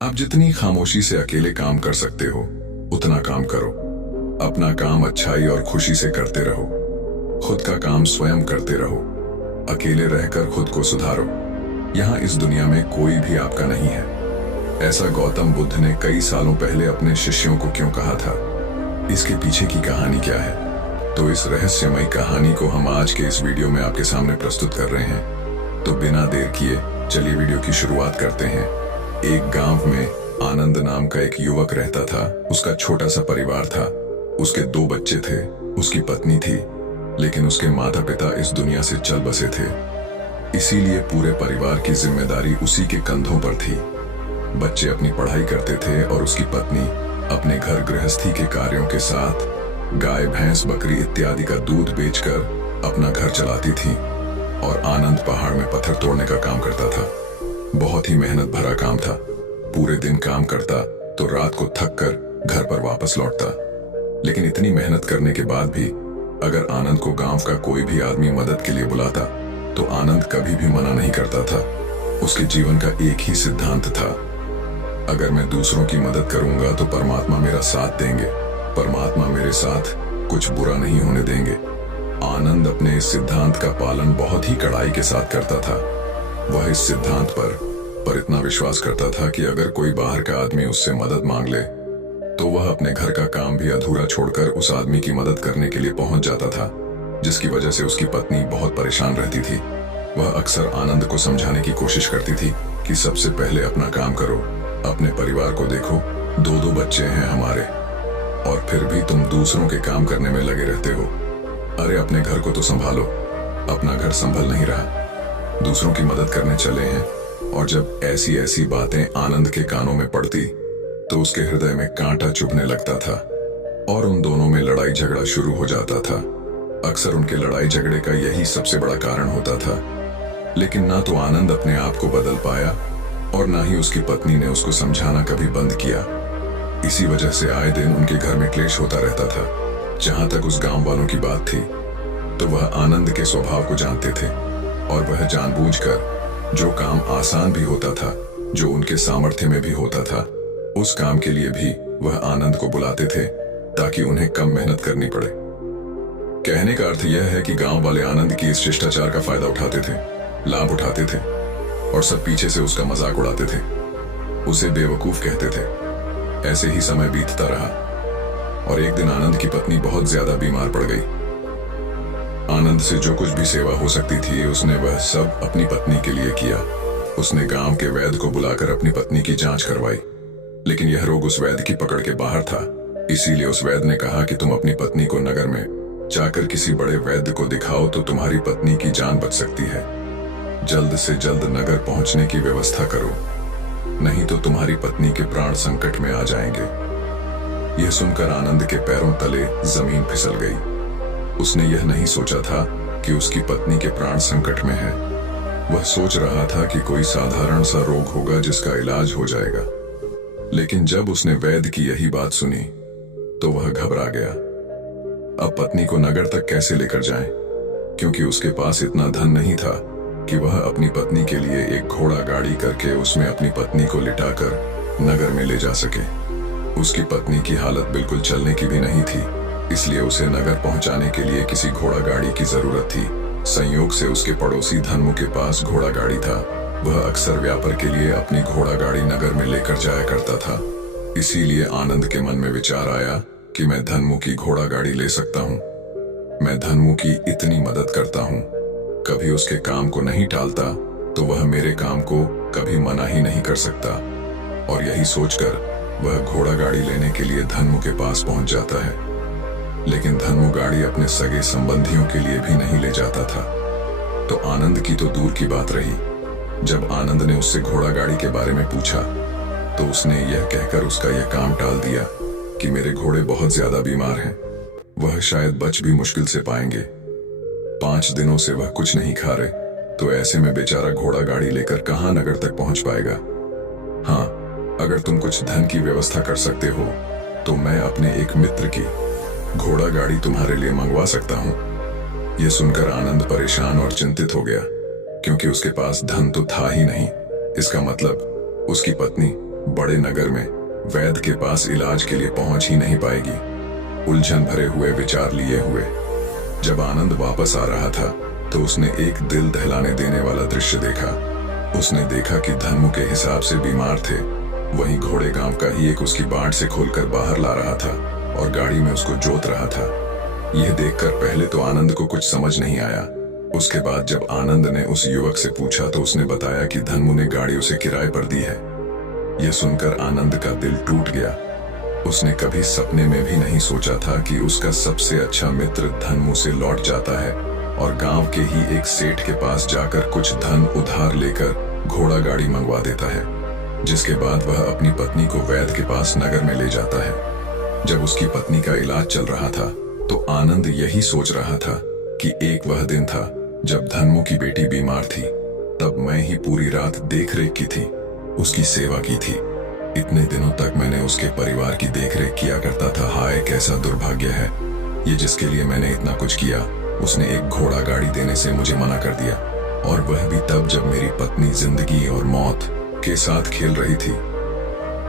आप जितनी खामोशी से अकेले काम कर सकते हो उतना काम करो। अपना काम अच्छाई और खुशी से करते रहो। खुद का काम स्वयं करते रहो। अकेले रहकर खुद को सुधारो। यहाँ इस दुनिया में कोई भी आपका नहीं है। ऐसा गौतम बुद्ध ने कई सालों पहले अपने शिष्यों को क्यों कहा था? इसके पीछे की कहानी क्या है? तो इस रहस्यमयी कहानी को हम आज के इस वीडियो में आपके सामने प्रस्तुत कर रहे हैं। तो बिना देर किए चलिए वीडियो की शुरुआत करते हैं। एक गांव में आनंद नाम का एक युवक रहता था। उसका छोटा सा परिवार था। उसके 2 बच्चे थे, उसकी पत्नी थी, लेकिन उसके माता पिता इस दुनिया से चल बसे थे। इसीलिए पूरे परिवार की जिम्मेदारी उसी के कंधों पर थी। बच्चे अपनी पढ़ाई करते थे और उसकी पत्नी अपने घर गृहस्थी के कार्यों के साथ गाय भैंस बकरी इत्यादि का दूध बेचकर अपना घर चलाती थी। और आनंद पहाड़ में पत्थर तोड़ने का काम करता था। बहुत ही मेहनत भरा काम था। पूरे दिन काम करता तो रात को थक कर घर पर वापस लौटता। लेकिन इतनी मेहनत करने के बाद भी अगर आनंद को गांव का कोई भी आदमी मदद के लिए बुलाता तो आनंद कभी भी मना नहीं करता था। उसके जीवन का एक ही सिद्धांत था, अगर मैं दूसरों की मदद करूंगा तो परमात्मा मेरा साथ देंगे, परमात्मा मेरे साथ कुछ बुरा नहीं होने देंगे। आनंद अपने इस सिद्धांत का पालन बहुत ही कड़ाई के साथ करता था। वह इस सिद्धांत पर इतना विश्वास करता था कि अगर कोई बाहर का आदमी उससे मदद मांग ले तो वह अपने घर का काम भी अधूरा छोड़कर उस आदमी की मदद करने के लिए पहुंच जाता था, जिसकी वजह से उसकी पत्नी बहुत परेशान रहती थी। वह अक्सर आनंद को समझाने की कोशिश करती थी कि सबसे पहले अपना काम करो, अपने परिवार को देखो। 2 बच्चे हैं हमारे और फिर भी तुम दूसरों के काम करने में लगे रहते हो। अरे अपने घर को तो संभालो। अपना घर संभल नहीं रहा, दूसरों की मदद करने चले हैं। और जब ऐसी ऐसी बातें आनंद के कानों में पड़ती तो उसके हृदय में कांटा चुभने लगता था और उन दोनों में लड़ाई झगड़ा शुरू हो जाता था। अक्सर उनके लड़ाई झगड़े का यही सबसे बड़ा कारण होता था। लेकिन ना तो आनंद अपने आप को बदल पाया और ना ही उसकी पत्नी ने उसको समझाना कभी बंद किया। इसी वजह से आए दिन उनके घर में क्लेश होता रहता था। जहां तक उस गांव वालों की बात थी तो वह आनंद के स्वभाव को जानते थे और वह जानबूझकर जो काम आसान भी होता था, जो उनके सामर्थ्य में भी होता था, उस काम के लिए भी वह आनंद को बुलाते थे ताकि उन्हें कम मेहनत करनी पड़े। कहने का अर्थ यह है कि गांव वाले आनंद की इस शिष्टाचार का फायदा उठाते थे, लाभ उठाते थे और सब पीछे से उसका मजाक उड़ाते थे, उसे बेवकूफ कहते थे। ऐसे ही समय बीतता रहा और एक दिन आनंद की पत्नी बहुत ज्यादा बीमार पड़ गई। आनंद से जो कुछ भी सेवा हो सकती थी उसने वह सब अपनी पत्नी के लिए किया। उसने गांव के वैद्य को बुलाकर अपनी पत्नी की जांच करवाई, लेकिन यह रोग उस वैद्य की पकड़ के बाहर था। इसीलिए उस वैद्य ने कहा कि तुम अपनी पत्नी को नगर में जाकर किसी बड़े वैद्य को दिखाओ तो तुम्हारी पत्नी की जान बच सकती है। जल्द से जल्द नगर पहुंचने की व्यवस्था करो, नहीं तो तुम्हारी पत्नी के प्राण संकट में आ जाएंगे। यह सुनकर आनंद के पैरों तले जमीन फिसल गई। उसने यह नहीं सोचा था कि उसकी पत्नी के प्राण संकट में है। वह सोच रहा था कि कोई साधारण सा रोग होगा जिसका इलाज हो जाएगा। लेकिन जब उसने वैद्य की यही बात सुनी तो वह घबरा गया। अब पत्नी को नगर तक कैसे लेकर जाएं? क्योंकि उसके पास इतना धन नहीं था कि वह अपनी पत्नी के लिए एक घोड़ा गाड़ी करके उसमें अपनी पत्नी को लिटाकर नगर में ले जा सके। उसकी पत्नी की हालत बिल्कुल चलने की भी नहीं थी, इसलिए उसे नगर पहुंचाने के लिए किसी घोड़ा गाड़ी की जरूरत थी। संयोग से उसके पड़ोसी धनमु के पास घोड़ा गाड़ी था। वह अक्सर व्यापार के लिए अपनी घोड़ा गाड़ी नगर में लेकर जाया करता था। इसीलिए आनंद के मन में विचार आया कि मैं धनमु की घोड़ा गाड़ी ले सकता हूँ। मैं धनमु की इतनी मदद करता हूँ, कभी उसके काम को नहीं टालता तो वह मेरे काम को कभी मना ही नहीं कर सकता। और यही सोचकर वह घोड़ा गाड़ी लेने के लिए धनमु के पास पहुंच जाता है। लेकिन धनमु गाड़ी अपने सगे संबंधियों के लिए भी नहीं ले जाता था। तो आनंद की तो दूर की बात रही। जब आनंद ने उससे घोड़ा गाड़ी के बारे में पूछा तो उसने यह कहकर उसका यह काम टाल दिया कि मेरे घोड़े बहुत ज्यादा बीमार हैं, वह शायद बच भी मुश्किल से पाएंगे। 5 दिनों से वह कुछ नहीं खा रहे, तो ऐसे में बेचारा घोड़ा गाड़ी लेकर कहां नगर तक पहुंच पाएगा। हाँ, अगर तुम कुछ धन की व्यवस्था कर सकते हो तो मैं अपने एक मित्र की घोड़ा गाड़ी तुम्हारे लिए मंगवा सकता हूँ। यह सुनकर आनंद परेशान और चिंतित हो गया, क्योंकि उसके पास धन तो था ही नहीं। इसका मतलब उसकी पत्नी बड़े नगर में वैद्य के पास इलाज के लिए पहुंच ही नहीं पाएगी। उलझन भरे हुए विचार लिए हुए जब आनंद वापस आ रहा था तो उसने एक दिल दहलाने देने वाला दृश्य देखा। उसने देखा कि धन्मु के हिसाब से बीमार थे, वहीं घोड़े गांव का ही एक उसकी बाट से खोलकर बाहर ला रहा था और गाड़ी में उसको जोत रहा था। यह देखकर पहले तो आनंद को कुछ समझ नहीं आया। उसके बाद जब आनंद ने उस युवक से पूछा तो उसने बताया कि धन्मु ने गाड़ी उसे किराए पर दी है। यह सुनकर आनंद का दिल टूट गया। उसने कभी सपने में भी नहीं सोचा था कि उसका सबसे अच्छा मित्र धन्मु से लौट जाता है और गांव के ही एक सेठ के पास जाकर कुछ धन उधार लेकर घोड़ा गाड़ी मंगवा देता है, जिसके बाद वह अपनी पत्नी को वैद्य के पास नगर में ले जाता है। जब उसकी पत्नी का इलाज चल रहा था तो आनंद यही सोच रहा था कि एक वह दिन था जब धन्मु की बेटी बीमार थी, तब मैं ही पूरी रात देखरेख की थी, उसकी सेवा की थी। इतने दिनों तक मैंने उसके परिवार की देखरेख किया करता था। हाय कैसा दुर्भाग्य है, ये जिसके लिए मैंने इतना कुछ किया उसने एक घोड़ा गाड़ी देने से मुझे मना कर दिया, और वह भी तब जब मेरी पत्नी जिंदगी और मौत के साथ खेल रही थी।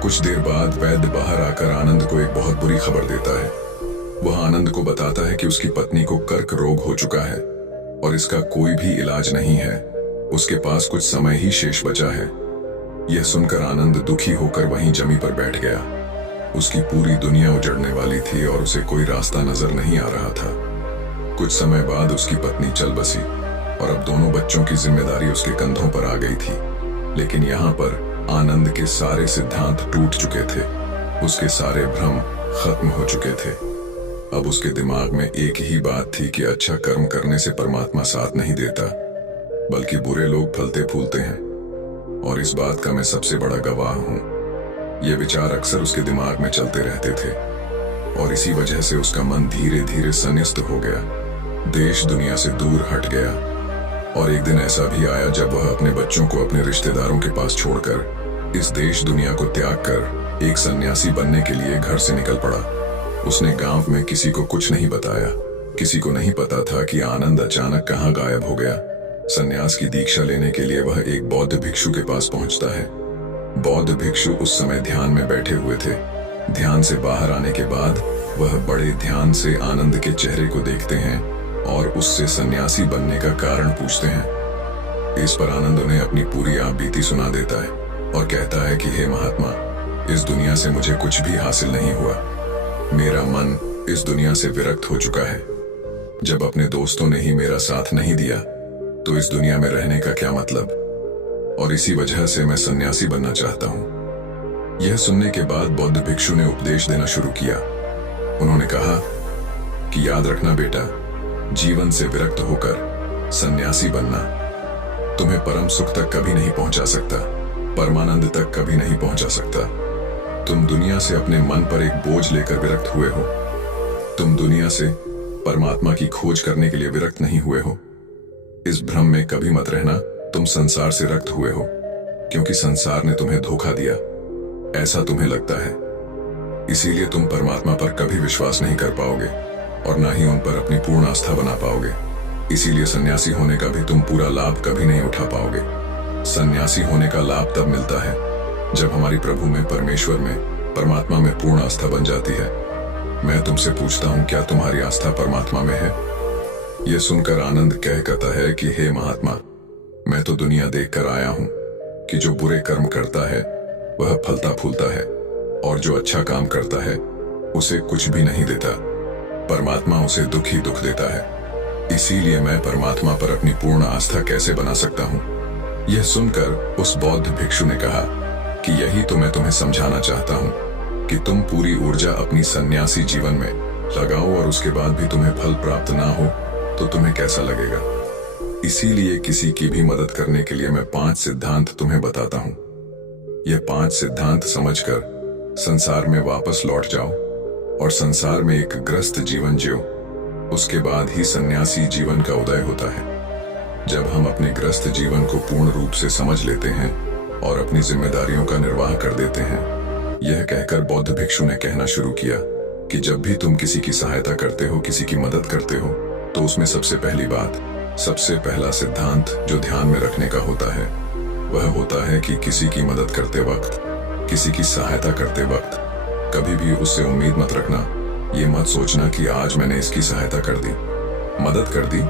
कुछ देर बाद वैद्य बाहर आकर आनंद को एक बहुत बुरी खबर देता है। वह आनंद को बताता है कि उसकी पत्नी को कर्क रोग हो चुका है और इसका कोई भी इलाज नहीं है। उसके पास कुछ समय ही शेष बचा है। यह सुनकर आनंद दुखी होकर वहीं जमी पर बैठ गया। उसकी पूरी दुनिया उजड़ने वाली थी और उसे कोई रास्ता नजर नहीं आ रहा था। कुछ समय बाद उसकी पत्नी चल बसी और अब दोनों बच्चों की जिम्मेदारी उसके कंधों पर आ गई थी। लेकिन यहाँ पर आनंद के सारे सिद्धांत टूट चुके थे, उसके सारे भ्रम खत्म हो चुके थे। अब उसके दिमाग में एक ही बात थी कि अच्छा कर्म करने से परमात्मा साथ नहीं देता, बल्कि बुरे लोग फलते फूलते हैं, और इस बात का मैं सबसे बड़ा गवाह हूं। ये विचार अक्सर उसके दिमाग में चलते रहते थे और इसी वजह से उसका मन धीरे धीरे संन्यास्त हो गया, देश दुनिया से दूर हट गया। और एक दिन ऐसा भी आया जब वह अपने बच्चों को अपने रिश्तेदारों के पास छोड़कर इस देश दुनिया को त्याग कर एक सन्यासी बनने के लिए घर से निकल पड़ा। उसने गांव में किसी को कुछ नहीं बताया। किसी को नहीं पता था कि आनंद अचानक कहां गायब हो गया। सन्यास की दीक्षा लेने के लिए वह एक बौद्ध भिक्षु के पास पहुंचता है। बौद्ध भिक्षु उस समय ध्यान में बैठे हुए थे। ध्यान से बाहर आने के बाद वह बड़े ध्यान से आनंद के चेहरे को देखते हैं और उससे सन्यासी बनने का कारण पूछते हैं। इस पर आनंद उन्हें अपनी पूरी आप बीती सुना देता है और कहता है कि हे महात्मा, इस दुनिया से मुझे कुछ भी हासिल नहीं हुआ। मेरा मन इस दुनिया से विरक्त हो चुका है। जब अपने दोस्तों ने ही मेरा साथ नहीं दिया तो इस दुनिया में रहने का क्या मतलब, और इसी वजह से मैं सन्यासी बनना चाहता हूं। यह सुनने के बाद बौद्ध भिक्षु ने उपदेश देना शुरू किया। उन्होंने कहा कि याद रखना बेटा, जीवन से विरक्त होकर सन्यासी बनना तुम्हें परम सुख तक कभी नहीं पहुंचा सकता, परमानंद तक कभी नहीं पहुंचा सकता। तुम दुनिया से अपने मन पर एक बोझ लेकर विरक्त हुए हो। तुम दुनिया से परमात्मा की खोज करने के लिए विरक्त नहीं हुए हो। इस भ्रम में कभी मत रहना तुम संसार से रक्त हुए हो, क्योंकि संसार ने तुम्हें धोखा दिया, ऐसा तुम्हें लगता है। इसीलिए तुम परमात्मा पर कभी विश्वास नहीं कर पाओगे और ना ही उन पर अपनी पूर्ण आस्था बना पाओगे। इसीलिए सन्यासी होने का भी तुम पूरा लाभ कभी नहीं उठा पाओगे। सन्यासी होने का लाभ तब मिलता है जब हमारी प्रभु में, परमेश्वर में, परमात्मा में पूर्ण आस्था बन जाती है। मैं तुमसे पूछता हूं, क्या तुम्हारी आस्था परमात्मा में है? यह सुनकर आनंद कहता है कि हे महात्मा, मैं तो दुनिया देखकर आया हूं कि जो बुरे कर्म करता है वह फलता फूलता है, और जो अच्छा काम करता है उसे कुछ भी नहीं देता। परमात्मा उसे दुख ही दुख देता है। इसीलिए मैं परमात्मा पर अपनी पूर्ण आस्था कैसे बना सकता हूं? यह सुनकर उस बौद्ध भिक्षु ने कहा कि यही तो मैं तुम्हें समझाना चाहता हूं कि तुम पूरी ऊर्जा अपनी सन्यासी जीवन में लगाओ और उसके बाद भी तुम्हें फल प्राप्त ना हो तो तुम्हें कैसा लगेगा। इसीलिए किसी की भी मदद करने के लिए मैं 5 सिद्धांत तुम्हें बताता हूं। यह 5 सिद्धांत समझकर संसार में वापस लौट जाओ और संसार में एक ग्रस्त जीवन जियो। उसके बाद ही सन्यासी जीवन का उदय होता है। जब हम अपने ग्रस्त जीवन को पूर्ण रूप से समझ लेते हैं और अपनी जिम्मेदारियों का निर्वाह कर देते हैं। यह कहकर बौद्ध भिक्षु ने कहना शुरू किया कि जब भी तुम किसी की सहायता करते हो, किसी की मदद करते हो, तो उसमें सबसे पहली बात, सबसे पहला सिद्धांत जो ध्यान में रखने का होता है वह होता है कि किसी की मदद करते वक्त किसी की सहायता करते वक्त कभी भी उससे उम्मीद मत रखना। ये मत सोचना कि आज मैंने इसकी सहायता कर दी, मदद कर दी,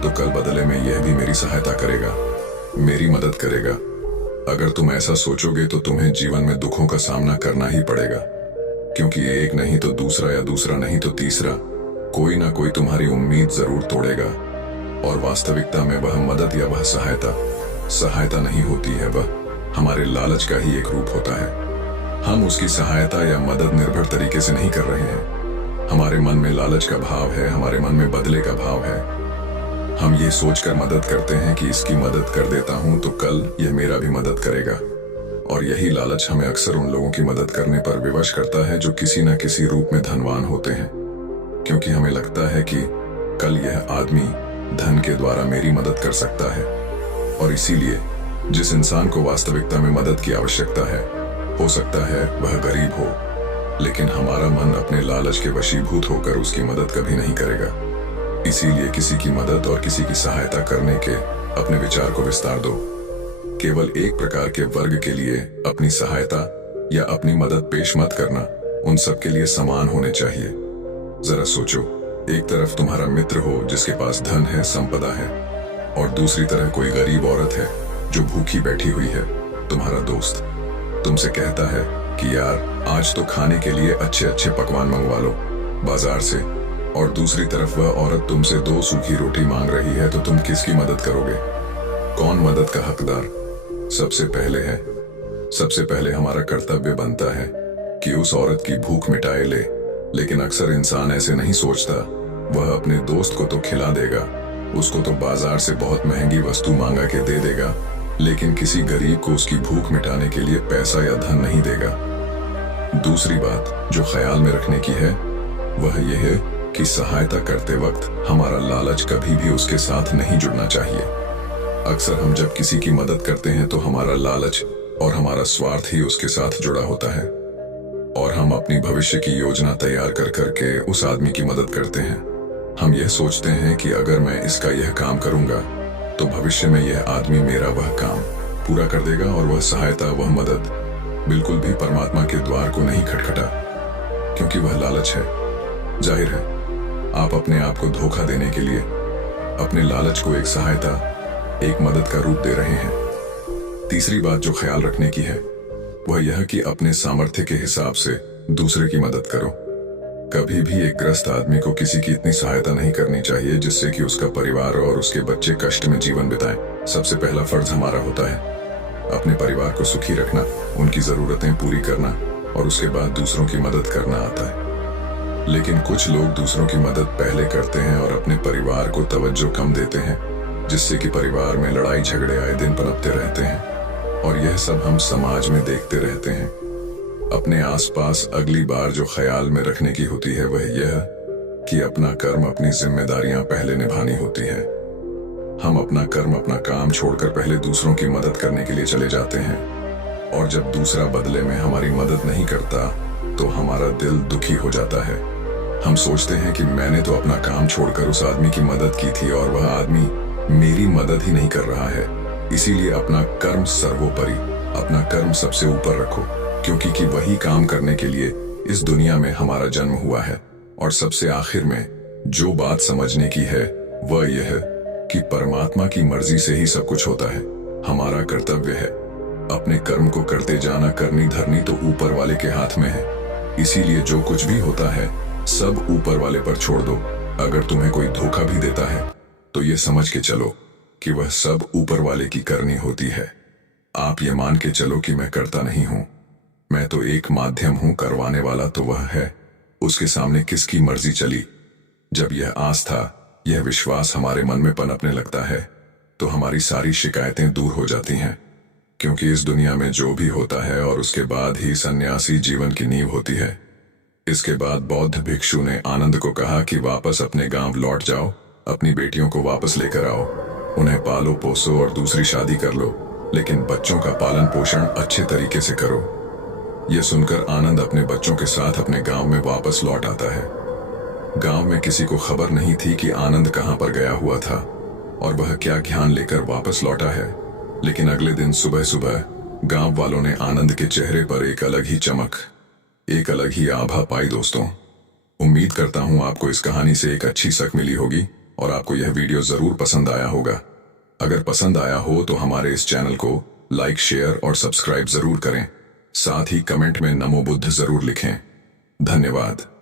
तो कल बदले में यह भी मेरी सहायता करेगा, मेरी मदद करेगा। अगर तुम ऐसा सोचोगे तो तुम्हें जीवन में दुखों का सामना करना ही पड़ेगा, क्योंकि एक नहीं तो दूसरा या दूसरा नहीं तो तीसरा कोई ना कोई तुम्हारी उम्मीद जरूर तोड़ेगा। और वास्तविकता में वह मदद या वह सहायता नहीं होती है, वह हमारे लालच का ही एक रूप होता है। हम उसकी सहायता या मदद निर्भर तरीके से नहीं कर रहे हैं। हमारे मन में लालच का भाव है, हमारे मन में बदले का भाव है। हम ये सोचकर मदद करते हैं कि इसकी मदद कर देता हूं तो कल यह मेरा भी मदद करेगा। और यही लालच हमें अक्सर उन लोगों की मदद करने पर विवश करता है जो किसी न किसी रूप में धनवान होते हैं, क्योंकि हमें लगता है कि कल यह आदमी धन के द्वारा मेरी मदद कर सकता है। और इसीलिए जिस इंसान को वास्तविकता में मदद की आवश्यकता है, हो सकता है वह गरीब हो, लेकिन हमारा मन अपने लालच के वशीभूत होकर उसकी मदद कभी नहीं करेगा। इसीलिए किसी की मदद और किसी की सहायता करने के अपने विचार को विस्तार दो। केवल एक प्रकार के वर्ग के लिए अपनी सहायता या अपनी मदद पेश मत करना, उन सब के लिए समान होने चाहिए। जरा सोचो, एक तरफ तुम्हारा मित्र हो जिसके पास धन है, संपदा है, और दूसरी तरफ कोई गरीब औरत है जो भूखी बैठी हुई है। तुम्हारा दोस्त तुमसे कहता है कि यार आज तो खाने के लिए अच्छे अच्छे पकवान मंगवा लो बाजार से, और दूसरी तरफ वह औरत तुमसे 2 सूखी रोटी मांग रही है, तो तुम किसकी मदद करोगे? कौन मदद का हकदार सबसे पहले हमारा कर्तव्य बनता है कि उस औरत की भूख मिटाए ले। लेकिन अक्सर इंसान ऐसे नहीं सोचता। वह अपने दोस्त को तो खिला देगा, उसको तो बाजार से बहुत महंगी वस्तु मांगा के दे देगा, लेकिन किसी गरीब को उसकी भूख मिटाने के लिए पैसा या धन नहीं देगा। दूसरी बात जो ख्याल में रखने की है वह यह है कि सहायता करते वक्त हमारा लालच कभी भी उसके साथ नहीं जुड़ना चाहिए। अक्सर हम जब किसी की मदद करते हैं तो हमारा लालच और हमारा स्वार्थ ही उसके साथ जुड़ा होता है, और हम अपनी भविष्य की योजना तैयार कर करके उस आदमी की मदद करते हैं। हम यह सोचते हैं कि अगर मैं इसका यह काम करूंगा तो भविष्य में यह आदमी मेरा वह काम पूरा कर देगा, और वह सहायता, वह मदद बिल्कुल भी परमात्मा के द्वार को नहीं खटखटा, क्योंकि वह लालच है। जाहिर है आप अपने आप को धोखा देने के लिए अपने लालच को एक सहायता, एक मदद का रूप दे रहे हैं। तीसरी बात जो ख्याल रखने की है वह यह कि अपने सामर्थ्य के हिसाब से दूसरे की मदद करो। कभी भी एक ग्रस्त आदमी को किसी की इतनी सहायता नहीं करनी चाहिए जिससे कि उसका परिवार और उसके बच्चे कष्ट में जीवन बिताएं। सबसे पहला फर्ज हमारा होता है अपने परिवार को सुखी रखना, उनकी जरूरतें पूरी करना, और उसके बाद दूसरों की मदद करना आता है। लेकिन कुछ लोग दूसरों की मदद पहले करते हैं और अपने परिवार को तवज्जो कम देते हैं, जिससे कि परिवार में लड़ाई झगड़े आए दिन पनपते रहते हैं, और यह सब हम समाज में देखते रहते हैं। अपने आसपास अगली बार जो ख्याल में रखने की होती है वह यह कि अपना कर्म, अपनी जिम्मेदारियां पहले निभानी होती है। हम अपना कर्म, अपना काम छोड़कर पहले दूसरों की मदद करने के लिए चले जाते हैं, और जब दूसरा बदले में हमारी मदद नहीं करता तो हमारा दिल दुखी हो जाता है। हम सोचते हैं कि मैंने तो अपना काम छोड़कर उस आदमी की मदद की थी और वह आदमी मेरी मदद ही नहीं कर रहा है। इसीलिए अपना कर्म सर्वोपरि, अपना कर्म सबसे ऊपर रखो, क्योंकि वही काम करने के लिए इस दुनिया में हमारा जन्म हुआ है। और सबसे आखिर में जो बात समझने की है वह यह है कि परमात्मा की मर्जी से ही सब कुछ होता है। हमारा कर्तव्य है अपने कर्म को करते जाना। करनी धरनी तो ऊपर वाले के हाथ में है, इसीलिए जो कुछ भी होता है सब ऊपर वाले पर छोड़ दो। अगर तुम्हें कोई धोखा भी देता है तो ये समझ के चलो कि वह सब ऊपर वाले की करनी होती है। आप ये मान के चलो कि मैं करता नहीं हूं, मैं तो एक माध्यम हूं, करवाने वाला तो वह है। उसके सामने किसकी मर्जी चली। जब यह आस्था, यह विश्वास हमारे मन में पनपने लगता है तो हमारी सारी शिकायतें दूर हो जाती हैं, क्योंकि इस दुनिया में जो भी होता है और उसके बाद ही सन्यासी जीवन की नींव होती है। इसके बाद बौद्ध भिक्षु ने आनंद को कहा कि वापस अपने गांव लौट जाओ, अपनी बेटियों को वापस लेकर आओ, उन्हें पालो पोसो और दूसरी शादी कर लो, लेकिन बच्चों का पालन पोषण अच्छे तरीके से करो। यह सुनकर आनंद अपने बच्चों के साथ अपने गांव में वापस लौट आता है। गांव में किसी को खबर नहीं थी कि आनंद कहां पर गया हुआ था और वह क्या ज्ञान लेकर वापस लौटा है। लेकिन अगले दिन सुबह सुबह गांव वालों ने आनंद के चेहरे पर एक अलग ही चमक, एक अलग ही आभा पाई। दोस्तों, उम्मीद करता हूं आपको इस कहानी से एक अच्छी सीख मिली होगी और आपको यह वीडियो जरूर पसंद आया होगा। अगर पसंद आया हो तो हमारे इस चैनल को लाइक, शेयर और सब्सक्राइब जरूर करें। साथ ही कमेंट में नमो बुद्ध जरूर लिखें। धन्यवाद।